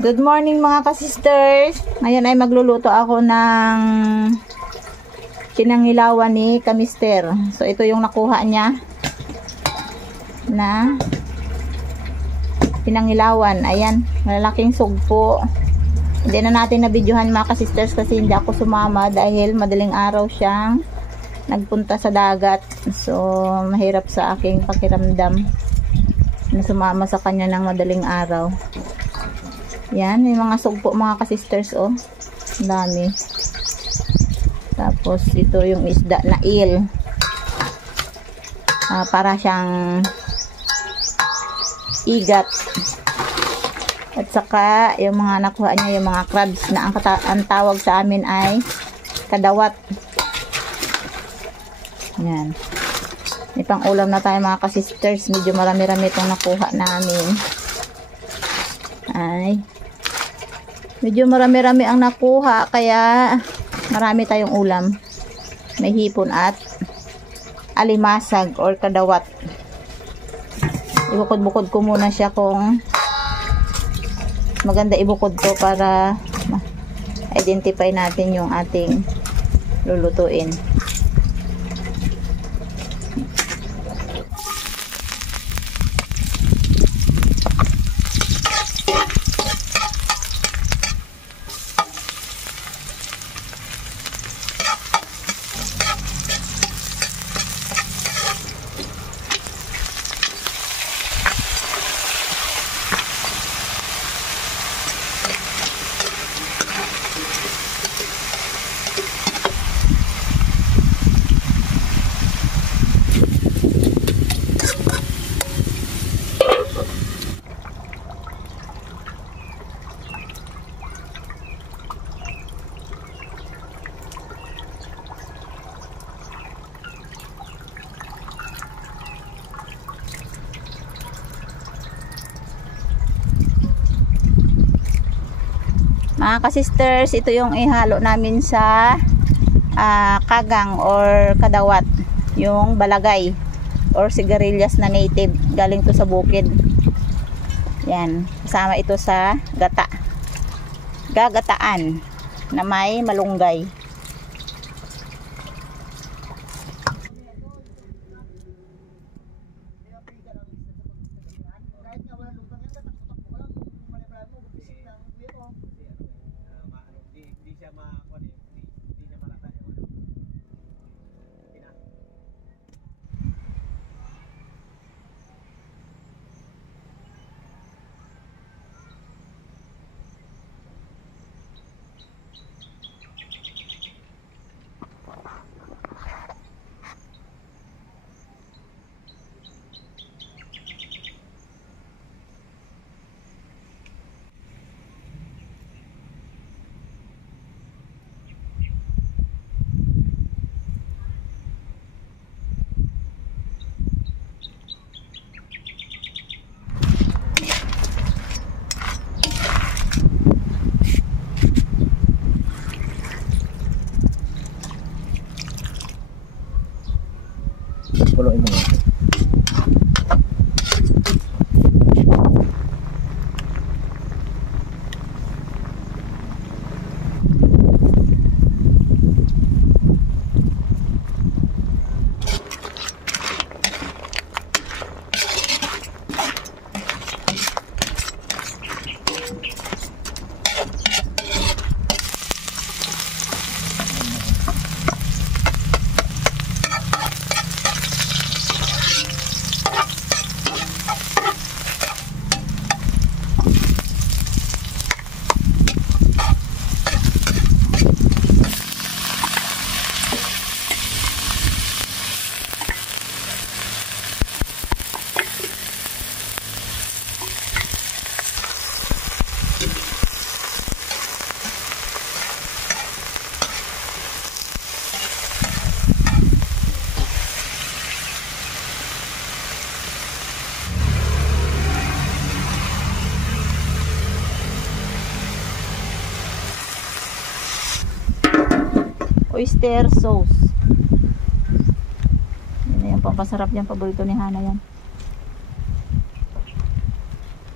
Good morning mga ka-sisters. Ngayon ay magluluto ako ng pinangilawan ni Kamister. So ito yung nakuha niya na pinangilawan. Ayan, malalaking sugpo. Hindi na natin nabidyohan mga ka-sisters kasi hindi ako sumama dahil madaling araw siyang nagpunta sa dagat. So mahirap sa aking pakiramdam na sumama sa kanya ng madaling araw. Yan, may mga sugpo mga ka-sisters, oh. Dami. Tapos, ito yung isda na eel. Para siyang igat. At saka, yung mga nakuha niya, yung mga crabs na ang tawag sa amin ay kadawat. Yan. May pang ulam na tayo mga ka-sisters. Medyo marami-rami itong nakuha namin. Medyo marami-rami ang nakuha, kaya marami tayong ulam. May hipon at alimasag or kadawat. Ibukod-bukod ko muna siya kung maganda ibukod ko para identify natin yung ating lulutuin. Mga ka-sisters, ito yung ihalo namin sa kagang or kadawat, yung balagay or sigarilyas na native, galing to sa bukid. Yan, kasama ito sa gagataan na may malunggay. Puloy mo. Oyster sauce. Yan yung pampasarap dyan. Paborito ni Hana yan.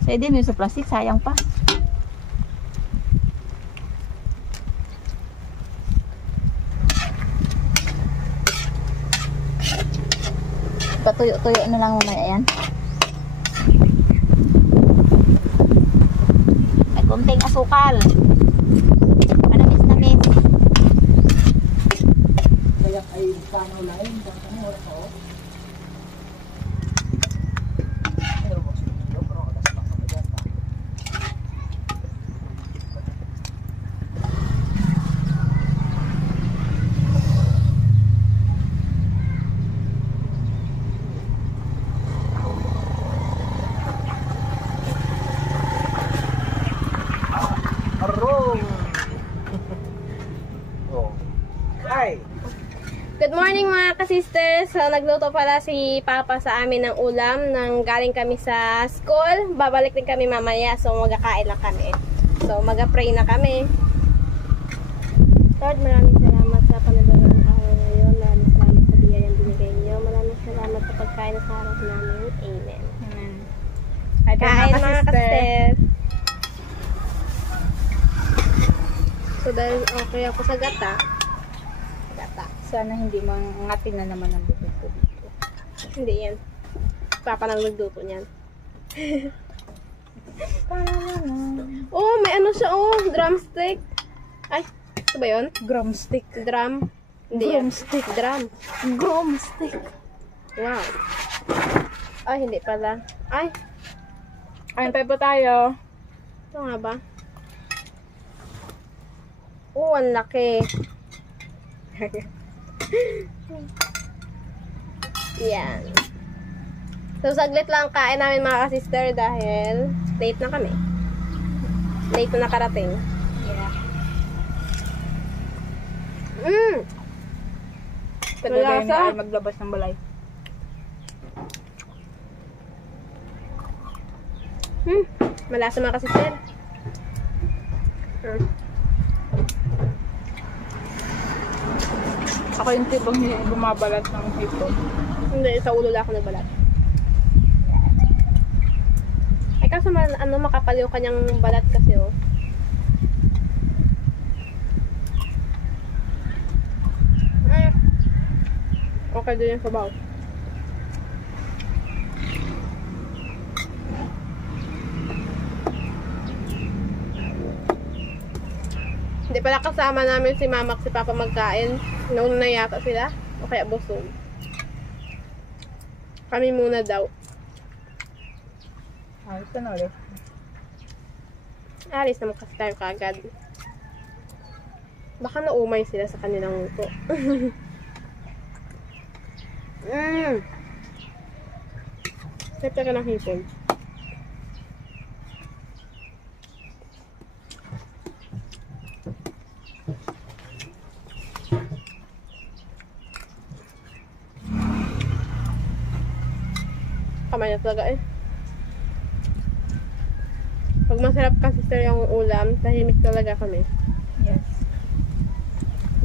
So, hindi mo sa plastic. Sayang pa. Patuyo-tuyo na lang mamaya yan. May konting asukal. Manamis-namis. Kaya ay kano lain, kano oras ko. Good morning mga ka-sisters. So, nagluto pala si Papa sa amin ng ulam nang galing kami sa school. Babalik din kami mamaya. So, magkakain lang kami. So, mag-pray na kami. Lord, maraming salamat sa panagawa ng araw ngayon. Maraming salamat sa biyayang binigay niyo. Maraming salamat sa pagkain sa harap namin. Amen. Kain mga ka-sisters. So, dahil okay ako sa gata. Sana hindi mangatin na naman ang bubog ko dito. Hindi yan. Papa nang nagluto niyan. Oh, may ano siya oh. Drumstick. Ay, ito ba yun? Drumstick. Drum. Hindi yan. Drumstick. Drum. Drumstick. Wow. Ay, hindi pala. Ay. Antay po tayo. Ito nga ba? Oh, ang laki. Yan. So, saglit lang kain namin mga ka-sister dahil late na kami. Late na nakarating. Yeah. Malasa. Malasa. Maglabas ng balay. Malasa mga ka-sister. Ako yung tipong bumabalat ng hipon. Hindi, sa ulo lang ako nagbalat. Ay, kaso ano, makapal yung kanyang balat kasi, oh. Okay din yung sabaw. Hindi pala kasama namin si Mama at si Papa magkain. Nauna na yata sila. O kaya busog. Kami muna daw. Ayos na ulit. Alis naman kasi tayo kagad. Baka naumay sila sa kanilang luto. Sarap ka ng hipon. Kamay na talaga eh. Pag masarap kasi sister yung ulam, tahimik talaga kami. Yes.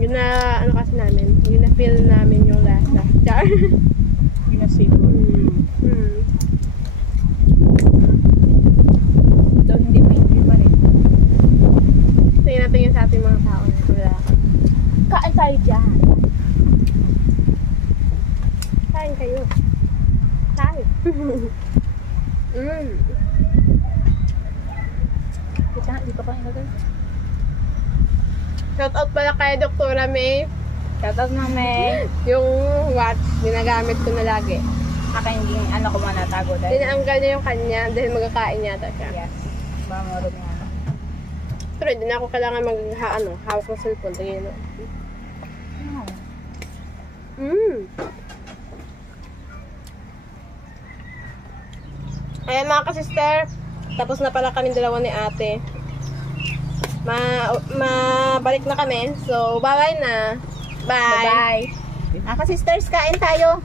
Yun na, ano kasi namin, yun na feel namin yung lasa. Char. Yun na siguro. Ito hindi mainit pa rin. Tingnan natin yung sa ating mga tao. Kain tayo dyan. Kain kayo. Kain. Di pa pa ilagay. Shout out pala kay Doktora May. Shoutout na May. Yung watch, ginagamit ko na lagi. Akin yung ano ko manatago dahil. Tinanggal niya yung kanya dahil magkakain yata siya. Yes. Mamorog nga. Pero hindi na ako kailangan hawak ng cellphone. Tingin no. Ayan mga ka-sister, tapos na pala kami dalawa ni ate. Mabalik na kami. So, bye-bye na. Bye! Bye! Sisters, kain tayo.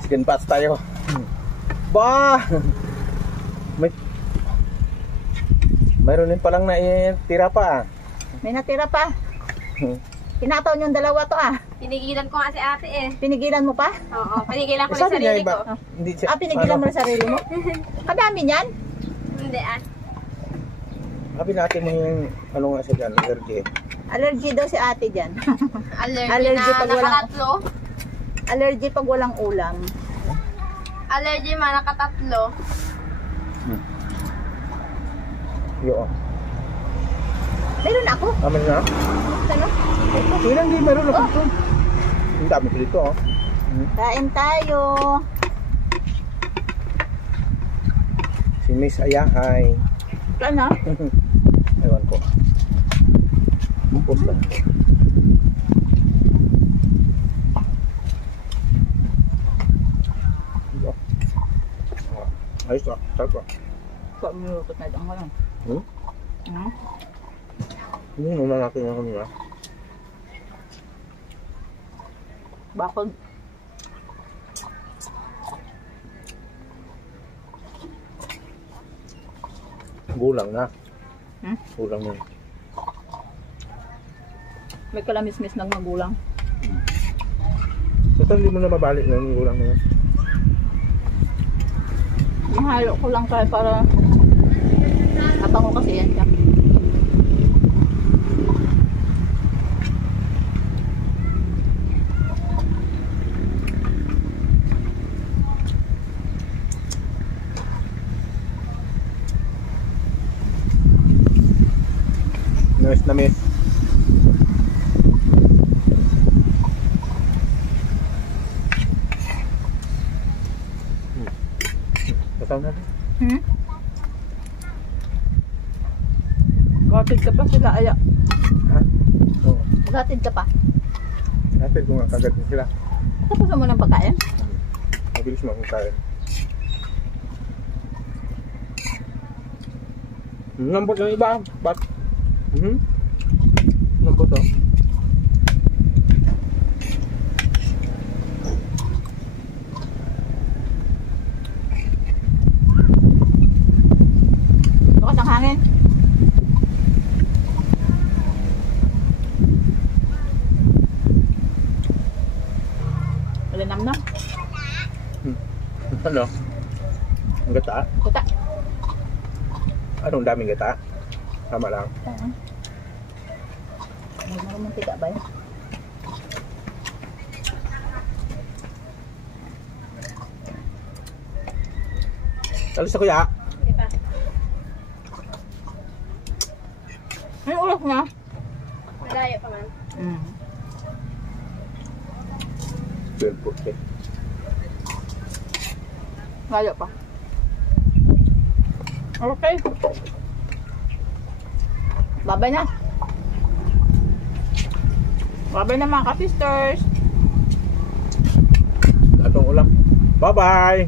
Chicken pots tayo. Ba! Mayroon din palang naitira pa. May natira pa. Pinataw yung dalawa to ah. Pinigilan ko nga si ate eh. Pinigilan mo pa? Oo, pinigilan ko na Sabi niya sarili iba. ko. Hindi siya, Pinigilan mo na sarili mo? Kadami niyan? Hindi ah. Sabi natin mo yung ano nga siya dyan, allergy. Allergy daw si ate dyan. Allergy Allergy na pag walang- nakatatlo. Allergy pag walang ulam. Allergy man, nakatatlo. Yo. Meron ako. Amin na. Ano? Sige lang, hindi meron ako ito. Ang dami ko dito, oh. Kain tayo. Si Miss Ayahay. Ano? Ewan ko. Bukos lang. Yo. Ayos ka. Sarap ka. Kung minulukot na ito ang walang. Hindi muna natin yung kanina. Bakod. Gulang na. Hmm? Gulang na. May kalamismis ng magulang. Basta hindi mo na mabalik na yung gulang na yan. Mahalo ko lang kaya para nabango kasi yan siya. Nurse na miss. Kasama natin. Gatid ka pa sila, aya. Ha? Oo. Gatid ka pa. Natin kung kagad na sila. Tapos mo ng pagkain? Mabilis mo kung kaya. Lambot yung iba. Ba't? Lambot oh. Bukas ang hangin. Malinam na. Ano? Ang gata? Kuta. Anong daming gata? Tama lang. May marumang tiga ba yun? Alis na kuya. Di ba? May ulas na. Malayo pa man. Belpot eh. Layo pa. Okay. Babay na. Babay na mga ka-sisters. Atong ulam. Bye-bye!